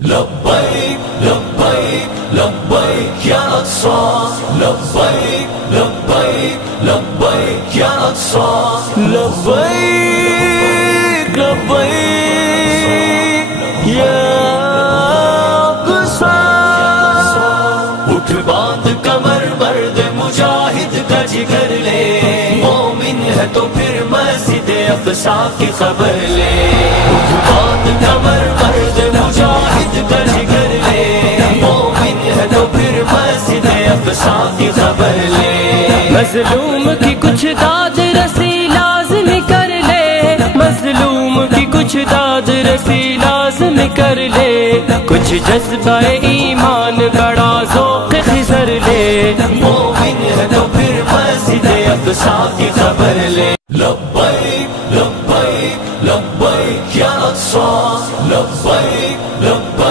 لبیک لبیک لبیک یا اقصی لبیک لبیک لبیک یا اقصی لبیک لبیک یا اقصی اٹھ باندھ کمر مرد مجاہد کا جگر لے مومن ہے تو پھر مسجد اقصی کی خبر لے اٹھ باندھ کمر مرد مجاہد کا جگر لے مومن ہے تو پھر مسجد اقصی کی خبر لے مظلوم کی کچھ داد رسی لازم کر لے مظلوم کی کچھ داد رسی لازم کر لے کچھ جذبہ ایمان بڑا ذوق خضر لے مومن ہے تو پھر مسجد اقصی کی خبر لے لبیک لبیک لبیک یا اقصی لبیک لبیک